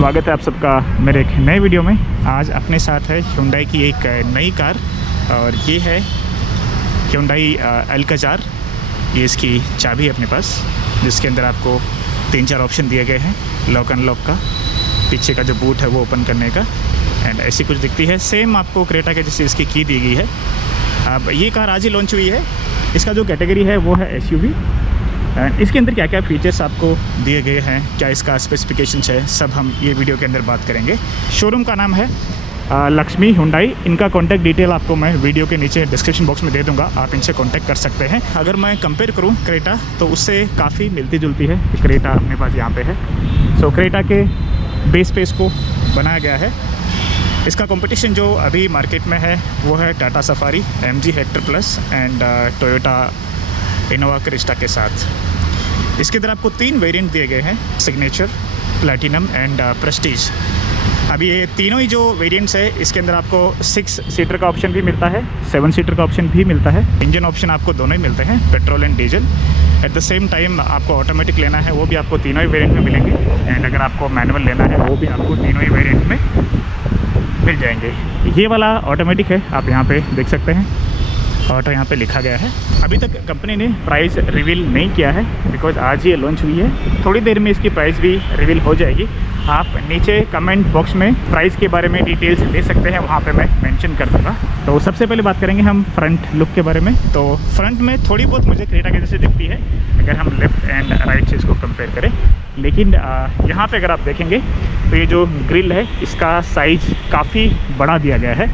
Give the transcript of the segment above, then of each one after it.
स्वागत है आप सबका मेरे एक नए वीडियो में। आज अपने साथ है Hyundai की एक नई कार और ये है Hyundai Alcazar। ये इसकी चाबी है अपने पास, जिसके अंदर आपको 3-4 ऑप्शन दिए गए हैं। लॉक अनलॉक का, पीछे का जो बूट है वो ओपन करने का, एंड ऐसी कुछ दिखती है। सेम आपको क्रेटा के जैसे इसकी की दी गई है। अब ये कार आज ही लॉन्च हुई है। इसका जो कैटेगरी है वो है SUV। इसके अंदर क्या क्या फीचर्स आपको दिए गए हैं, क्या इसका स्पेसिफिकेशंस है, सब हम ये वीडियो के अंदर बात करेंगे। शोरूम का नाम है लक्ष्मी हुंडई। इनका कॉन्टैक्ट डिटेल आपको मैं वीडियो के नीचे डिस्क्रिप्शन बॉक्स में दे दूंगा, आप इनसे कॉन्टैक्ट कर सकते हैं। अगर मैं कंपेयर करूं क्रेटा तो उससे काफ़ी मिलती जुलती है। क्रेटा अपने पास यहाँ पे है। सो क्रेटा के बेस पे इसको बनाया गया है। इसका कंपटीशन जो अभी मार्केट में है वो है Tata safari, MG Hector plus and Toyota Innova Crysta के साथ। इसके अंदर आपको 3 वेरिएंट दिए गए हैं, सिग्नेचर, प्लैटिनम एंड प्रेस्टीज। अब ये तीनों ही जो वेरिएंट्स है इसके अंदर आपको 6 सीटर का ऑप्शन भी मिलता है, 7 सीटर का ऑप्शन भी मिलता है। इंजन ऑप्शन आपको दोनों ही मिलते हैं, petrol and diesel. At the same time आपको ऑटोमेटिक लेना है वो भी आपको तीनों ही वेरिएंट में मिलेंगे, एंड अगर आपको मैनुअल लेना है वो भी आपको तीनों ही वेरिएंट में मिल जाएंगे। ये वाला ऑटोमेटिक है, आप यहाँ पे देख सकते हैं, ऑटो यहाँ पे लिखा गया है। अभी तक कंपनी ने प्राइस रिवील नहीं किया है, बिकॉज आज ये लॉन्च हुई है। थोड़ी देर में इसकी प्राइस भी रिवील हो जाएगी। आप नीचे कमेंट बॉक्स में प्राइस के बारे में डिटेल्स दे सकते हैं, वहाँ पे मैं मेंशन कर दूँगा। तो सबसे पहले बात करेंगे हम फ्रंट लुक के बारे में। तो फ्रंट में थोड़ी बहुत मुझे क्रेटा के जैसे दिखती है अगर हम लेफ़्ट एंड राइट से इसको कंपेयर करें, लेकिन यहाँ पर अगर आप देखेंगे तो ये जो ग्रिल है इसका साइज़ काफ़ी बड़ा दिया गया है,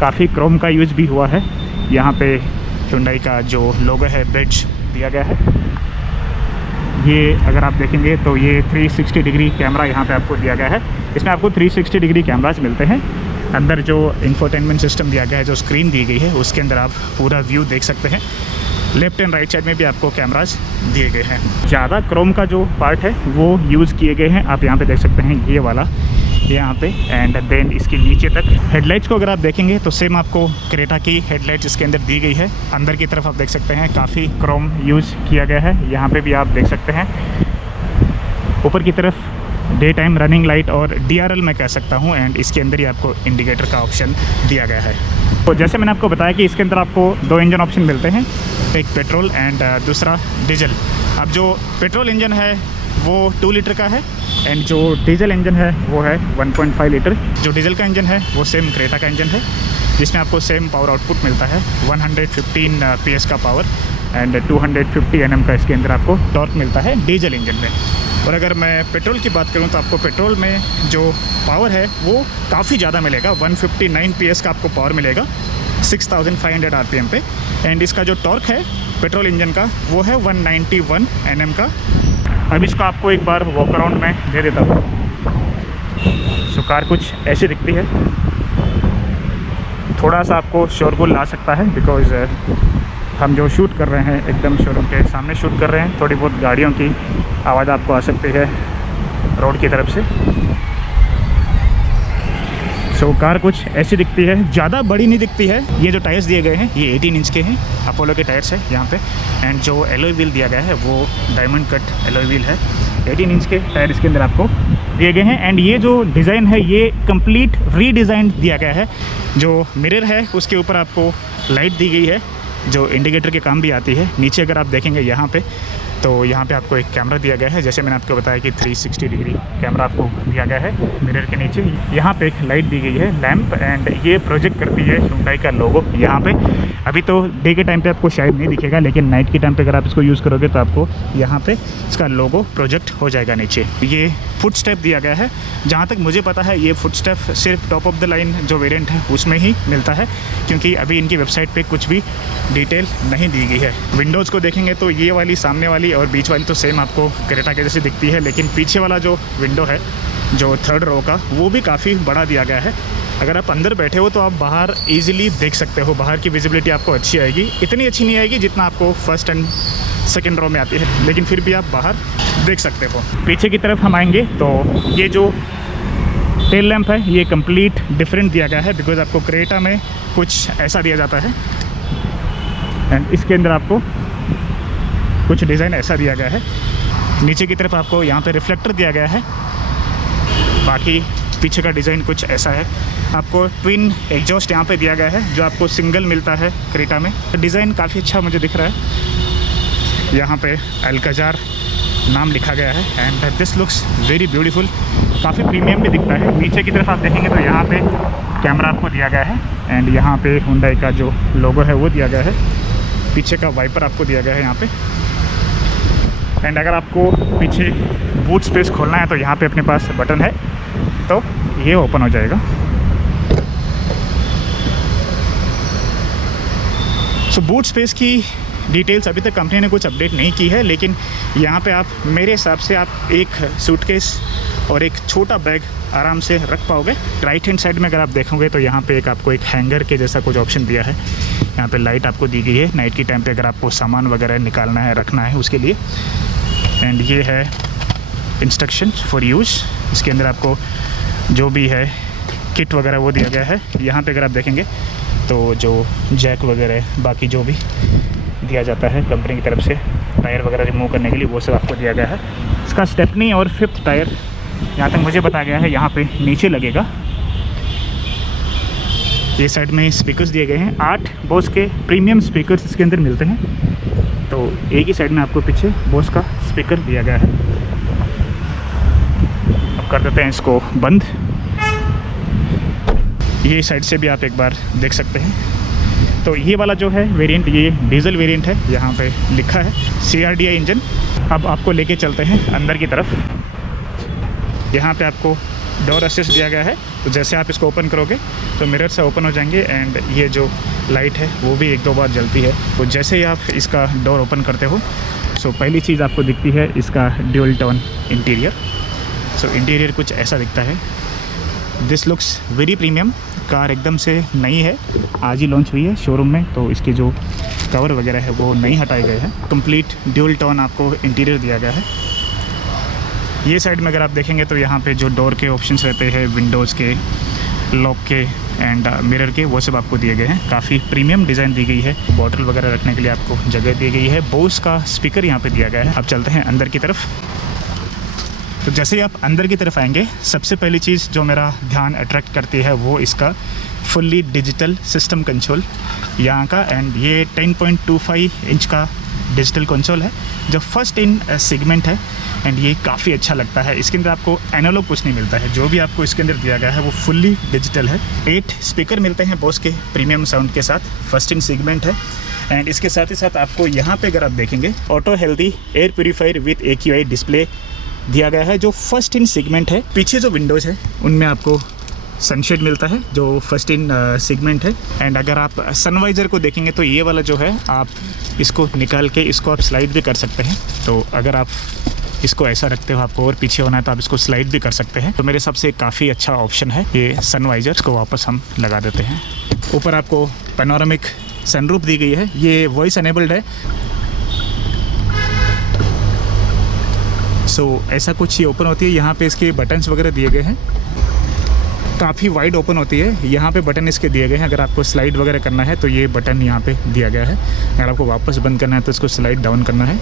काफ़ी क्रोम का यूज भी हुआ है। यहाँ पे Hyundai का जो लोगो है बैज दिया गया है। ये अगर आप देखेंगे तो ये 360 डिग्री कैमरा यहाँ पे आपको दिया गया है। इसमें आपको 360 डिग्री कैमराज मिलते हैं। अंदर जो इंफोटेनमेंट सिस्टम दिया गया है, जो स्क्रीन दी गई है उसके अंदर आप पूरा व्यू देख सकते हैं। लेफ्ट एंड राइट साइड में भी आपको कैमराज दिए गए हैं। ज़्यादा क्रोम का जो पार्ट है वो यूज़ किए गए हैं, आप यहाँ पे देख सकते हैं ये वाला यहाँ पे, एंड देन इसके नीचे तक। हेडलाइट्स को अगर आप देखेंगे तो सेम आपको क्रेटा की हेडलाइट्स इसके अंदर दी गई है। अंदर की तरफ आप देख सकते हैं काफ़ी क्रोम यूज़ किया गया है, यहाँ पे भी आप देख सकते हैं। ऊपर की तरफ डे टाइम रनिंग लाइट और DRL मैं कह सकता हूँ, एंड इसके अंदर ही आपको इंडिकेटर का ऑप्शन दिया गया है। तो जैसे मैंने आपको बताया कि इसके अंदर आपको 2 इंजन ऑप्शन मिलते हैं, एक पेट्रोल एंड दूसरा डीजल। अब जो पेट्रोल इंजन है वो 2 लीटर का है, एंड जो डीजल इंजन है वो है 1.5 लीटर। जो डीजल का इंजन है वो सेम क्रेटा का इंजन है, जिसमें आपको सेम पावर आउटपुट मिलता है, 115 PS का पावर एंड 250 Nm का इसके अंदर आपको टॉर्क मिलता है डीजल इंजन में। और अगर मैं पेट्रोल की बात करूं तो आपको पेट्रोल में जो पावर है वो काफ़ी ज़्यादा मिलेगा, 159 PS का आपको पावर मिलेगा 6500 RPM पे। एंड इसका जो टॉर्क है पेट्रोल इंजन का वो है 191 Nm का। अब इसको आपको एक बार वॉक अराउंड में दे देता हूँ। सो कार कुछ ऐसी दिखती है। थोड़ा सा आपको शोरगुल ला सकता है, बिकॉज़ हम जो शूट कर रहे हैं एकदम शोरूम के सामने शूट कर रहे हैं। थोड़ी बहुत गाड़ियों की आवाज़ आपको आ सकती है रोड की तरफ से। सो कार कुछ ऐसी दिखती है, ज़्यादा बड़ी नहीं दिखती है। ये जो टायर्स दिए गए हैं ये 18 इंच के हैं, अपोलो के टायर्स है यहाँ पे। एंड जो एलॉय व्हील दिया गया है वो डायमंड कट एलॉय व्हील है। 18 इंच के टायर इसके अंदर आपको दिए गए हैं। एंड ये जो डिज़ाइन है ये कंप्लीट रीडिज़ाइन दिया गया है। जो मिरर है उसके ऊपर आपको लाइट दी गई है जो इंडिकेटर के काम भी आती है। नीचे अगर आप देखेंगे यहाँ पे तो यहाँ पे आपको एक कैमरा दिया गया है, जैसे मैंने आपको बताया कि 360 डिग्री कैमरा आपको दिया गया है। मिरर के नीचे यहाँ पे एक लाइट दी गई है, लैंप, एंड ये प्रोजेक्ट करती है Hyundai का लोगो यहाँ पे। अभी तो डे के टाइम पे आपको शायद नहीं दिखेगा, लेकिन नाइट के टाइम पे अगर आप इसको यूज़ करोगे तो आपको यहाँ पे इसका लोगो प्रोजेक्ट हो जाएगा नीचे। ये फुट स्टेप दिया गया है। जहाँ तक मुझे पता है ये फुट स्टेप सिर्फ टॉप ऑफ द लाइन जो वेरिएंट है उसमें ही मिलता है, क्योंकि अभी इनकी वेबसाइट पे कुछ भी डिटेल नहीं दी गई है। विंडोज़ को देखेंगे तो ये वाली सामने वाली और बीच वाली तो सेम आपको क्रेटा के जैसे दिखती है, लेकिन पीछे वाला जो विंडो है जो 3rd रो का वो भी काफ़ी बड़ा दिया गया है। अगर आप अंदर बैठे हो तो आप बाहर ईजिली देख सकते हो, बाहर की विजिबिलिटी आपको अच्छी आएगी। इतनी अच्छी नहीं आएगी जितना आपको फर्स्ट एंड सेकेंड रो में आती है, लेकिन फिर भी आप बाहर देख सकते हो। पीछे की तरफ हम आएंगे तो ये जो टेल लैंप है ये कंप्लीट डिफरेंट दिया गया है, बिकॉज आपको क्रेटा में कुछ ऐसा दिया जाता है, एंड इसके अंदर आपको कुछ डिज़ाइन ऐसा दिया गया है। नीचे की तरफ आपको यहाँ पे रिफ्लेक्टर दिया गया है। बाकी पीछे का डिज़ाइन कुछ ऐसा है। आपको ट्विन एग्जॉस्ट यहाँ पे दिया गया है जो आपको सिंगल मिलता है क्रेटा में। डिज़ाइन काफ़ी अच्छा मुझे दिख रहा है। यहाँ पे अल्काजार नाम लिखा गया है and this looks very beautiful, काफ़ी प्रीमियम भी दिखता है। नीचे की तरफ आप देखेंगे तो यहाँ पे कैमरा आपको दिया गया है एंड यहाँ पे हुंडई का जो लोगो है वो दिया गया है। पीछे का वाइपर आपको दिया गया है यहाँ पे। एंड अगर आपको पीछे बूट स्पेस खोलना है तो यहाँ पे अपने पास बटन है तो ये ओपन हो जाएगा। सो बूट स्पेस की डिटेल्स अभी तक कंपनी ने कुछ अपडेट नहीं की है, लेकिन यहाँ पे आप मेरे हिसाब से आप एक सूटकेस और एक छोटा बैग आराम से रख पाओगे। राइट हैंड साइड में अगर आप देखोगे तो यहाँ पे आपको एक हैंगर के जैसा कुछ ऑप्शन दिया है। यहाँ पे लाइट आपको दी गई है नाइट की टाइम पे अगर आपको सामान वगैरह निकालना है, रखना है उसके लिए। एंड ये है इंस्ट्रक्शन फॉर यूज़। इसके अंदर आपको जो भी है किट वगैरह वो दिया गया है। यहाँ पे अगर आप देखेंगे तो जो जैक वगैरह बाकी जो भी दिया जाता है कंपनी की तरफ से टायर वगैरह रिमूव करने के लिए वो सब आपको दिया गया है। इसका स्टेपनी और 5th टायर यहाँ तक मुझे बताया गया है यहाँ पे नीचे लगेगा। ये साइड में स्पीकर्स दिए गए हैं। 8 बोस के प्रीमियम स्पीकर्स इसके अंदर मिलते हैं। तो एक ही साइड में आपको पीछे बोस का स्पीकर दिया गया है। अब कर देते हैं इसको बंद। ये साइड से भी आप एक बार देख सकते हैं। तो ये वाला जो है वेरिएंट ये डीजल वेरिएंट है, यहाँ पे लिखा है CRDI इंजन। अब आपको लेके चलते हैं अंदर की तरफ। यहाँ पे आपको डोर असिस्ट दिया गया है, तो जैसे आप इसको ओपन करोगे तो मिरर से ओपन हो जाएंगे एंड ये जो लाइट है वो भी 1-2 बार जलती है। तो जैसे ही आप इसका डोर ओपन करते हो सो पहली चीज़ आपको दिखती है इसका ड्यूल टोन इंटीरियर। सो इंटीरियर कुछ ऐसा दिखता है। This looks very premium. Car एकदम से नई है, आज ही लॉन्च हुई है शोरूम में, तो इसके जो कवर वगैरह है वो नहीं हटाए गए हैं। कंप्लीट ड्यूल टोन आपको इंटीरियर दिया गया है। ये साइड में अगर आप देखेंगे तो यहाँ पे जो डोर के ऑप्शंस रहते हैं, विंडोज़ के, लॉक के एंड मिरर के, वो सब आपको दिए गए हैं। काफ़ी प्रीमियम डिज़ाइन दी गई है। बॉटल वगैरह रखने के लिए आपको जगह दी गई है। बोस का स्पीकर यहाँ पे दिया गया है। अब चलते हैं अंदर की तरफ। तो जैसे ही आप अंदर की तरफ आएंगे सबसे पहली चीज़ जो मेरा ध्यान अट्रैक्ट करती है वो इसका फुल्ली डिजिटल सिस्टम कंसोल यहाँ का। एंड ये 10.25 इंच का डिजिटल कंसोल है जो फर्स्ट इन सेगमेंट है एंड ये काफ़ी अच्छा लगता है। इसके अंदर आपको एनालॉग कुछ नहीं मिलता है, जो भी आपको इसके अंदर दिया गया है वो फुल्ली डिजिटल है। 8 स्पीकर मिलते हैं बोस के प्रीमियम साउंड के साथ, फर्स्ट इन सेगमेंट है। एंड इसके साथ ही साथ आपको यहाँ पे अगर आप देखेंगे auto healthy air purifier with AQI display दिया गया है जो फर्स्ट इन सेगमेंट है। पीछे जो विंडोज़ है उनमें आपको सनशेड मिलता है जो फर्स्ट इन सेगमेंट है। एंड अगर आप सनवाइज़र को देखेंगे तो ये वाला जो है आप इसको निकाल के इसको आप स्लाइड भी कर सकते हैं। तो अगर आप इसको ऐसा रखते हो, आपको और पीछे होना है तो आप इसको स्लाइड भी कर सकते हैं। तो मेरे हिसाब से काफ़ी अच्छा ऑप्शन है ये सनवाइज़र को वापस हम लगा देते हैं। ऊपर आपको पैनोरामिक सनरूफ दी गई है, ये वॉइस एनेबल्ड है। सो ऐसा कुछ ये ओपन होती है। यहाँ पे इसके बटन्स वगैरह दिए गए हैं, काफ़ी वाइड ओपन होती है। यहाँ पे बटन इसके दिए गए हैं। अगर आपको स्लाइड वगैरह करना है तो ये बटन यहाँ पे दिया गया है। अगर आपको वापस बंद करना है तो इसको स्लाइड डाउन करना है।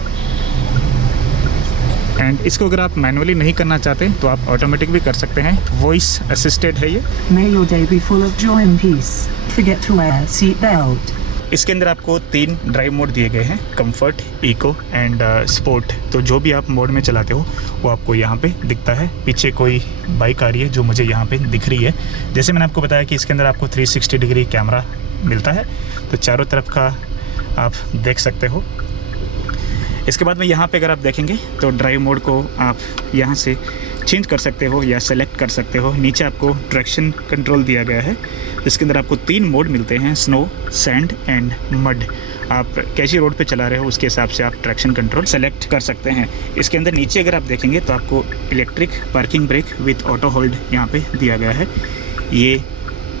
एंड इसको अगर आप मैनुअली नहीं करना चाहते तो आप ऑटोमेटिक भी कर सकते हैं। वॉइस असिस्टेड है ये। May your day be full of joy and peace. Forget to wear seat belt. इसके अंदर आपको 3 ड्राइव मोड दिए गए हैं, कंफर्ट, इको एंड स्पोर्ट। तो जो भी आप मोड में चलाते हो वो आपको यहाँ पे दिखता है। पीछे कोई बाइक आ रही है जो मुझे यहाँ पे दिख रही है। जैसे मैंने आपको बताया कि इसके अंदर आपको 360 डिग्री कैमरा मिलता है, तो चारों तरफ का आप देख सकते हो। इसके बाद में यहाँ पे अगर आप देखेंगे तो ड्राइव मोड को आप यहाँ से चेंज कर सकते हो या सेलेक्ट कर सकते हो। नीचे आपको ट्रैक्शन कंट्रोल दिया गया है। इसके अंदर आपको 3 मोड मिलते हैं, स्नो, सैंड एंड मड। आप कैसी रोड पे चला रहे हो उसके हिसाब से आप ट्रैक्शन कंट्रोल सेलेक्ट कर सकते हैं। इसके अंदर नीचे अगर आप देखेंगे तो आपको electric parking brake with auto hold यहाँ पे दिया गया है। ये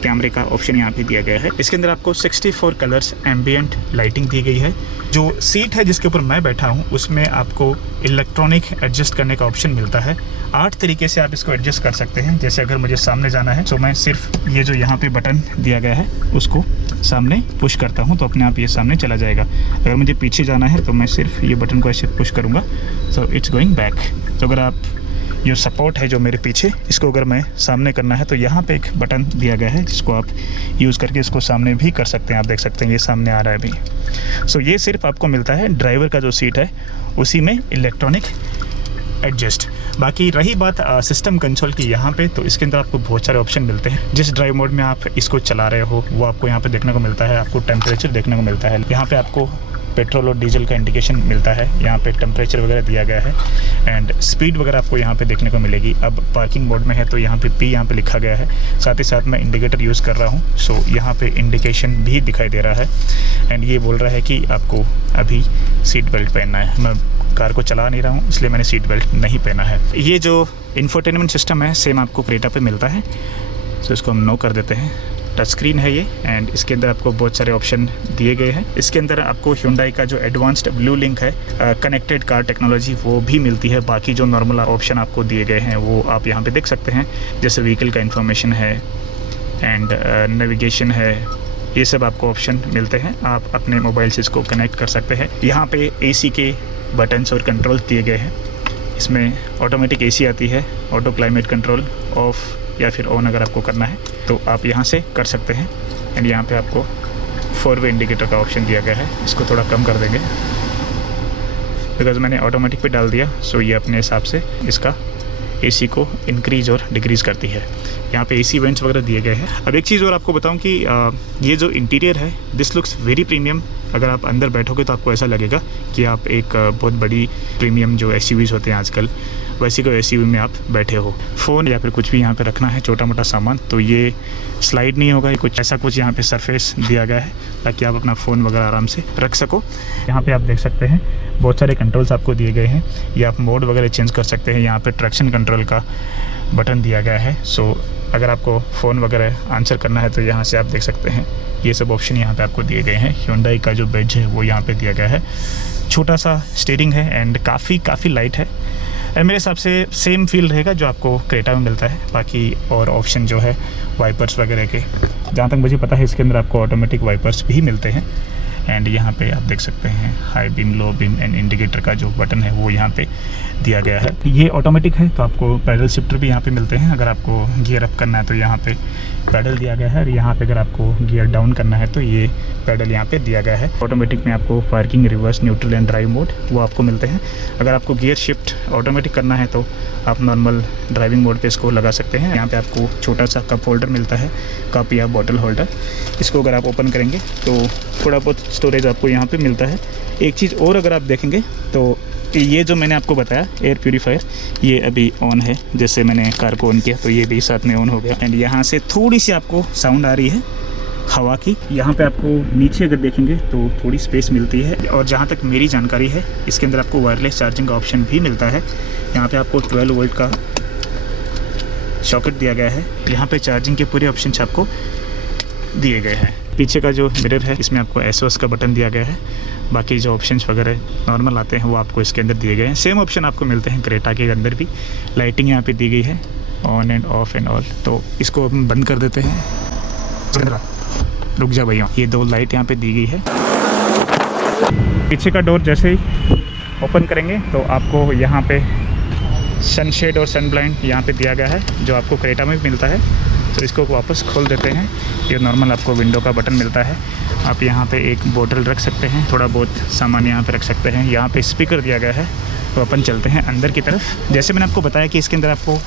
कैमरे का ऑप्शन यहाँ पे दिया गया है। इसके अंदर आपको 64 कलर्स एम्बियंट लाइटिंग दी गई है। जो सीट है जिसके ऊपर मैं बैठा हूँ उसमें आपको इलेक्ट्रॉनिक एडजस्ट करने का ऑप्शन मिलता है। 8 तरीके से आप इसको एडजस्ट कर सकते हैं। जैसे अगर मुझे सामने जाना है तो मैं सिर्फ ये जो यहाँ पे बटन दिया गया है उसको सामने पुश करता हूँ तो अपने आप ये सामने चला जाएगा। अगर मुझे पीछे जाना है तो मैं सिर्फ ये बटन को ऐसे पुश करूँगा, सो इट्स गोइंग बैक। तो अगर आप जो सपोर्ट है जो मेरे पीछे, इसको अगर मैं सामने करना है तो यहाँ पे एक बटन दिया गया है जिसको आप यूज़ करके इसको सामने भी कर सकते हैं। आप देख सकते हैं ये सामने आ रहा है अभी। सो ये सिर्फ आपको मिलता है ड्राइवर का जो सीट है उसी में इलेक्ट्रॉनिक एडजस्ट। बाकी रही बात सिस्टम कंसोल की यहाँ पे, तो इसके अंदर आपको बहुत सारे ऑप्शन मिलते हैं। जिस ड्राइव मोड में आप इसको चला रहे हो वो आपको यहाँ पे देखने को मिलता है। आपको टेम्परेचर देखने को मिलता है, यहाँ पे आपको पेट्रोल और डीजल का इंडिकेशन मिलता है, यहाँ पे टेम्परेचर वगैरह दिया गया है एंड स्पीड वगैरह आपको यहाँ पे देखने को मिलेगी। अब पार्किंग मोड में है तो यहाँ पे P यहाँ पे लिखा गया है, साथ ही साथ मैं इंडिकेटर यूज़ कर रहा हूँ, सो यहाँ पे इंडिकेशन भी दिखाई दे रहा है एंड ये बोल रहा है कि आपको अभी सीट बेल्ट पहनना है। मैं कार को चला नहीं रहा हूँ इसलिए मैंने सीट बेल्ट नहीं पहना है। ये जो इंफोटेनमेंट सिस्टम है सेम आपको क्रेटा पे मिलता है, सो इसको हम नो कर देते हैं। टच स्क्रीन है ये एंड इसके अंदर आपको बहुत सारे ऑप्शन दिए गए हैं। इसके अंदर आपको Hyundai का जो एडवांस्ड ब्लू लिंक है, कनेक्टेड कार टेक्नोलॉजी, वो भी मिलती है। बाकी जो नॉर्मल ऑप्शन आपको दिए गए हैं वो आप यहाँ पे देख सकते हैं, जैसे व्हीकल का इन्फॉर्मेशन है एंड नेविगेशन है, ये सब आपको ऑप्शन मिलते हैं। आप अपने मोबाइल से इसको कनेक्ट कर सकते हैं। यहाँ पे AC के बटन्स और कंट्रोल दिए गए हैं। इसमें ऑटोमेटिक AC आती है, ऑटो क्लाइमेट कंट्रोल ऑफ या फिर ऑन अगर आपको करना है तो आप यहाँ से कर सकते हैं एंड यहाँ पे आपको 4-वे इंडिकेटर का ऑप्शन दिया गया है। इसको थोड़ा कम कर देंगे बिकॉज़ मैंने ऑटोमेटिक पे डाल दिया, सो ये अपने हिसाब से इसका AC को इंक्रीज और डिक्रीज़ करती है। यहाँ पे AC वेंट्स वगैरह दिए गए हैं। अब एक चीज़ और आपको बताऊँ कि ये जो इंटीरियर है दिस लुक्स वेरी प्रीमियम। अगर आप अंदर बैठोगे तो आपको ऐसा लगेगा कि आप एक बहुत बड़ी प्रीमियम जो SUVs होते हैं आजकल, वैसी कोई SUV में आप बैठे हो। फ़ोन या फिर कुछ भी यहाँ पे रखना है छोटा मोटा सामान तो ये स्लाइड नहीं होगा, कुछ ऐसा कुछ यहाँ पे सरफेस दिया गया है ताकि आप अपना फ़ोन वगैरह आराम से रख सको। यहाँ पे आप देख सकते हैं बहुत सारे कंट्रोल्स आपको दिए गए हैं, ये आप मोड वगैरह चेंज कर सकते हैं। यहाँ पे ट्रैक्शन कंट्रोल का बटन दिया गया है, सो अगर आपको फ़ोन वगैरह आंसर करना है तो यहाँ से आप देख सकते हैं ये सब ऑप्शन यहाँ पे आपको दिए गए हैं। Hyundai का जो बैज है वो यहाँ पे दिया गया है। छोटा सा स्टीयरिंग है एंड काफ़ी लाइट है। मेरे हिसाब से सेम फील रहेगा जो आपको क्रेटा में मिलता है। बाकी और ऑप्शन जो है वाइपर्स वगैरह के, जहाँ तक मुझे पता है इसके अंदर आपको ऑटोमेटिक वाइपर्स भी मिलते हैं एंड यहाँ पे आप देख सकते हैं high beam, low beam and indicator का जो बटन है वो यहाँ पे दिया गया है। ये ऑटोमेटिक है तो आपको पैडल शिफ्टर भी यहाँ पे मिलते हैं। अगर आपको गियर अप करना है तो यहाँ पे पैडल दिया गया है और यहाँ पे अगर आपको गियर डाउन करना है तो ये पैडल यहाँ पे दिया गया है। ऑटोमेटिक में आपको parking, reverse, neutral and drive mode वो आपको मिलते हैं। अगर आपको गियर शिफ्ट ऑटोमेटिक करना है तो आप नॉर्मल ड्राइविंग मोड पे इसको लगा सकते हैं। यहाँ पे आपको छोटा सा कप होल्डर मिलता है, कप या बॉटल होल्डर। इसको अगर आप ओपन करेंगे तो थोड़ा बहुत स्टोरेज आपको यहाँ पे मिलता है। एक चीज़ और अगर आप देखेंगे तो ये जो मैंने आपको बताया एयर प्यूरीफायर, ये अभी ऑन है। जैसे मैंने कार को ऑन किया तो ये भी साथ में ऑन हो गया एंड यहाँ से थोड़ी सी आपको साउंड आ रही है हवा की। यहाँ पे आपको नीचे अगर देखेंगे तो थोड़ी स्पेस मिलती है और जहाँ तक मेरी जानकारी है इसके अंदर आपको वायरलेस चार्जिंग का ऑप्शन भी मिलता है। यहाँ पे आपको 12 वोल्ट का सॉकेट दिया गया है। यहाँ पे चार्जिंग के पूरे ऑप्शन आपको दिए गए हैं। पीछे का जो मिरर है इसमें आपको SOS का बटन दिया गया है। बाकी जो ऑप्शंस वगैरह नॉर्मल आते हैं वो आपको इसके अंदर दिए गए हैं। सेम ऑप्शन आपको मिलते हैं क्रेटा के अंदर भी। लाइटिंग यहाँ पे दी गई है, on end of and all. तो इसको हम बंद कर देते हैं। रुक जा भैया, ये 2 लाइट यहाँ पे दी गई है। पीछे का डोर जैसे ही ओपन करेंगे तो आपको यहाँ पे सनशेड और सन ब्लाइंड यहाँ पे दिया गया है जो आपको क्रेटा में भी मिलता है। तो इसको वापस खोल देते हैं। ये नॉर्मल आपको विंडो का बटन मिलता है। आप यहाँ पे एक बोतल रख सकते हैं, थोड़ा बहुत सामान यहाँ पे रख सकते हैं। यहाँ पे स्पीकर दिया गया है। तो अपन चलते हैं अंदर की तरफ। जैसे मैंने आपको बताया कि इसके अंदर आपको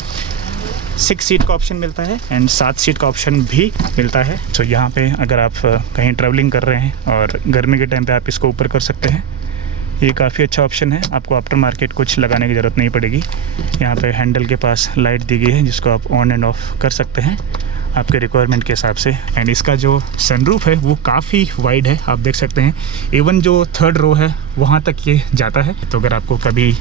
6 सीट का ऑप्शन मिलता है एंड 7 सीट का ऑप्शन भी मिलता है। तो यहाँ पे अगर आप कहीं ट्रैवलिंग कर रहे हैं और गर्मी के टाइम पे आप इसको ऊपर कर सकते हैं। ये काफ़ी अच्छा ऑप्शन है। आपको आफ्टर मार्केट कुछ लगाने की ज़रूरत नहीं पड़ेगी। यहाँ पे हैंडल के पास लाइट दी गई है जिसको आप ऑन एंड ऑफ कर सकते हैं आपके रिक्वायरमेंट के हिसाब से। एंड इसका जो सनरूफ है वो काफ़ी वाइड है, आप देख सकते हैं। इवन जो 3rd रो है वहाँ तक ये जाता है। तो अगर आपको कभी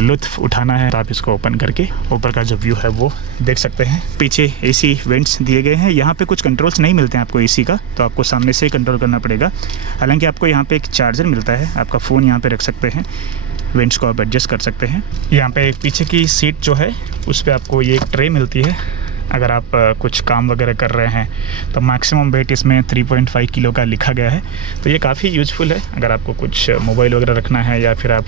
लुत्फ़ उठाना है तो आप इसको ओपन करके ऊपर का जो व्यू है वो देख सकते हैं। पीछे AC वेंट्स दिए गए हैं। यहाँ पे कुछ कंट्रोल्स नहीं मिलते हैं आपको AC का, तो आपको सामने से ही कंट्रोल करना पड़ेगा। हालांकि आपको यहाँ पे एक चार्जर मिलता है, आपका फ़ोन यहाँ पे रख सकते हैं। वेंट्स को आप एडजस्ट कर सकते हैं। यहाँ पे पीछे की सीट जो है उस पर आपको ये एक ट्रे मिलती है। अगर आप कुछ काम वगैरह कर रहे हैं तो मैक्सिमम वेट इसमें 3.5 किलो का लिखा गया है। तो ये काफ़ी यूज़फुल है अगर आपको कुछ मोबाइल वगैरह रखना है या फिर आप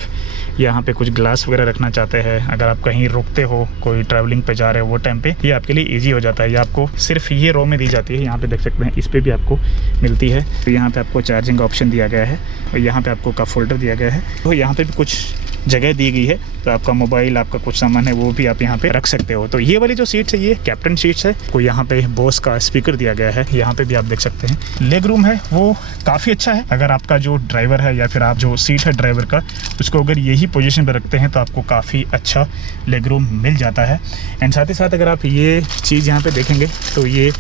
यहाँ पे कुछ ग्लास वगैरह रखना चाहते हैं। अगर आप कहीं रुकते हो, कोई ट्रैवलिंग पे जा रहे हो, वो टाइम पे ये आपके लिए ईजी हो जाता है। ये आपको सिर्फ ये रो में दी जाती है, यहाँ पे देख सकते हैं, इस पर भी आपको मिलती है। तो यहाँ पे आपको चार्जिंग का ऑप्शन दिया गया है और यहाँ पे आपको कप होल्डर दिया गया है। तो यहाँ पे भी कुछ जगह दी गई है, तो आपका मोबाइल, आपका कुछ सामान है वो भी आप यहाँ पे रख सकते हो। तो ये वाली जो सीट्स है ये कैप्टन सीट्स है। को यहाँ पे बोस का स्पीकर दिया गया है, यहाँ पे भी आप देख सकते हैं। लेग रूम है वो काफ़ी अच्छा है। अगर आपका जो ड्राइवर है या फिर आप जो सीट है ड्राइवर का, उसको अगर यही पोजीशन पर रखते हैं तो आपको काफ़ी अच्छा लेग रूम मिल जाता है। एंड साथ ही साथ अगर आप ये चीज़ यहाँ पर देखेंगे तो ये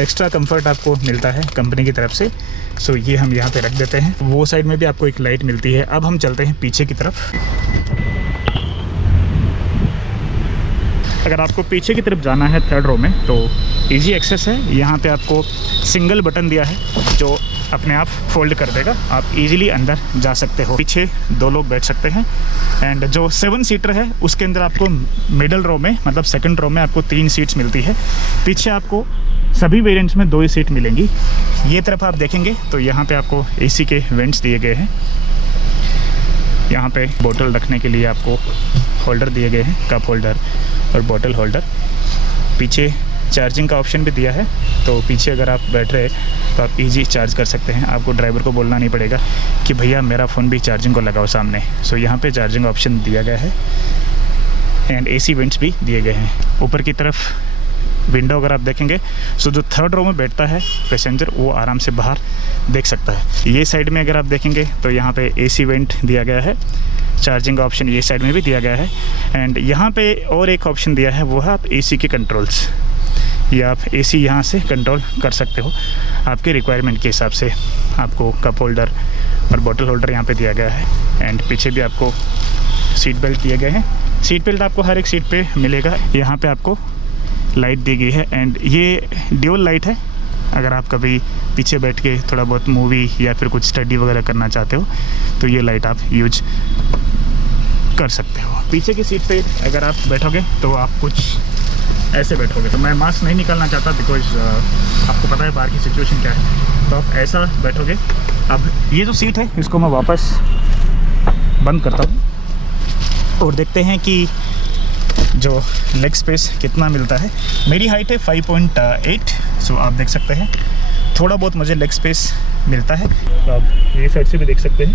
एक्स्ट्रा कम्फर्ट आपको मिलता है कंपनी की तरफ से। सो ये हम यहाँ पे रख देते हैं। वो साइड में भी आपको एक लाइट मिलती है। अब हम चलते हैं पीछे की तरफ। अगर आपको पीछे की तरफ जाना है थर्ड रो में तो इजी एक्सेस है। यहाँ पे आपको सिंगल बटन दिया है जो अपने आप फोल्ड कर देगा, आप इजीली अंदर जा सकते हो। पीछे 2 लोग बैठ सकते हैं। एंड जो 7 सीटर है उसके अंदर आपको मिडल रो में, मतलब सेकंड रो में आपको 3 सीट्स मिलती है। पीछे आपको सभी वेरिएंट्स में 2 ही सीट मिलेंगी। ये तरफ आप देखेंगे तो यहाँ पे आपको एसी के वेंट्स दिए गए हैं। यहाँ पे बोतल रखने के लिए आपको होल्डर दिए गए हैं, कप होल्डर और बोतल होल्डर। पीछे चार्जिंग का ऑप्शन भी दिया है, तो पीछे अगर आप बैठ रहे तो आप इजी चार्ज कर सकते हैं। आपको ड्राइवर को बोलना नहीं पड़ेगा कि भैया मेरा फ़ोन भी चार्जिंग को लगाओ सामने। सो यहाँ पे चार्जिंग ऑप्शन दिया गया है एंड एसी वेंट्स भी दिए गए हैं। ऊपर की तरफ विंडो अगर आप देखेंगे सो जो थर्ड रो में बैठता है पैसेंजर वो आराम से बाहर देख सकता है। ये साइड में अगर आप देखेंगे तो यहाँ पे एसी वेंट दिया गया है, चार्जिंग का ऑप्शन ये साइड में भी दिया गया है। एंड यहाँ पे और एक ऑप्शन दिया है, वो है आप एसी के कंट्रोल्स। ये आप एसी यहाँ से कंट्रोल कर सकते हो आपके रिक्वायरमेंट के हिसाब से। आपको कप होल्डर और बोतल होल्डर यहाँ पे दिया गया है। एंड पीछे भी आपको सीट बेल्ट दिए गए हैं। सीट बेल्ट आपको हर एक सीट पे मिलेगा। यहाँ पे आपको लाइट दी गई है एंड ये ड्यूल लाइट है। अगर आप कभी पीछे बैठ के थोड़ा बहुत मूवी या फिर कुछ स्टडी वगैरह करना चाहते हो तो ये लाइट आप यूज कर सकते हो। पीछे की सीट पे अगर आप बैठोगे तो आप कुछ ऐसे बैठोगे। तो मैं मास्क नहीं निकालना चाहता बिकॉज आपको पता है बाहर की सिचुएशन क्या है। तो आप ऐसा बैठोगे। अब ये जो सीट है इसको मैं वापस बंद करता हूँ और देखते हैं कि जो लेग स्पेस कितना मिलता है। मेरी हाइट है 5.8। सो आप देख सकते हैं थोड़ा बहुत मुझे लेग स्पेस मिलता है। तो आप ये साइड से भी देख सकते हैं।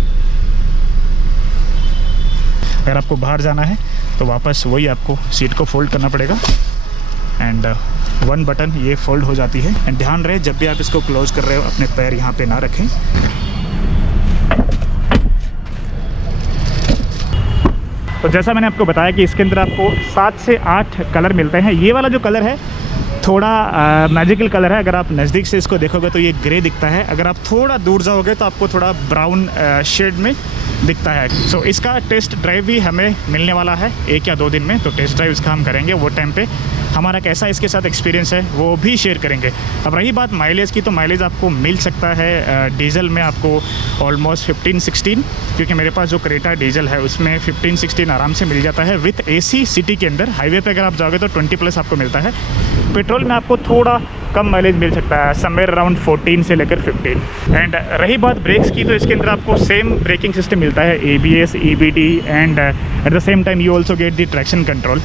अगर आपको बाहर जाना है तो वापस वही आपको सीट को फोल्ड करना पड़ेगा एंड 1 बटन ये फोल्ड हो जाती है। एंड ध्यान रहे जब भी आप इसको क्लोज कर रहे हो अपने पैर यहाँ पे ना रखें। तो जैसा मैंने आपको बताया कि इसके अंदर आपको 7 से 8 कलर मिलते हैं। ये वाला जो कलर है थोड़ा मैजिकल कलर है। अगर आप नज़दीक से इसको देखोगे तो ये ग्रे दिखता है। अगर आप थोड़ा दूर जाओगे तो आपको थोड़ा ब्राउन शेड में दिखता है। सो इसका टेस्ट ड्राइव भी हमें मिलने वाला है 1 या 2 दिन में। तो टेस्ट ड्राइव इसका हम करेंगे, वो टाइम पे हमारा कैसा इसके साथ एक्सपीरियंस है वो भी शेयर करेंगे। अब रही बात माइलेज की, तो माइलेज आपको मिल सकता है डीजल में आपको ऑलमोस्ट 15-16, क्योंकि मेरे पास जो क्रेटा डीजल है उसमें 15-16 आराम से मिल जाता है विथ एसी सिटी के अंदर। हाईवे पे अगर आप जाओगे तो 20+ आपको मिलता है। पेट्रोल में आपको थोड़ा कम माइलेज मिल सकता है, समवेयर अराउंड 14 से लेकर 15। एंड रही बात ब्रेक्स की, तो इसके अंदर आपको सेम ब्रेकिंग सिस्टम मिलता है, ABS, EBD and at the same time you also get the traction control.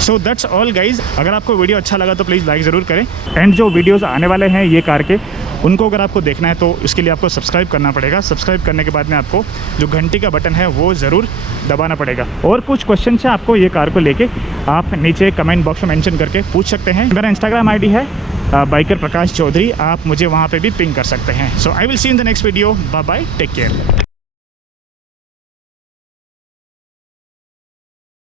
So that's all guys. अगर आपको वीडियो अच्छा लगा तो प्लीज़ लाइक ज़रूर करें। एंड जो वीडियोज़ आने वाले हैं ये कार के, उनको अगर आपको देखना है तो इसके लिए आपको सब्सक्राइब करना पड़ेगा। सब्सक्राइब करने के बाद में आपको जो घंटी का बटन है वो ज़रूर दबाना पड़ेगा। और कुछ क्वेश्चन है आपको ये कार को लेके, आप नीचे कमेंट बॉक्स में मेंशन करके पूछ सकते हैं। मेरा इंस्टाग्राम ID है बाइकर प्रकाश चौधरी, आप मुझे वहाँ पे भी पिंग कर सकते हैं। So I will see in the next video. Bye bye, take care.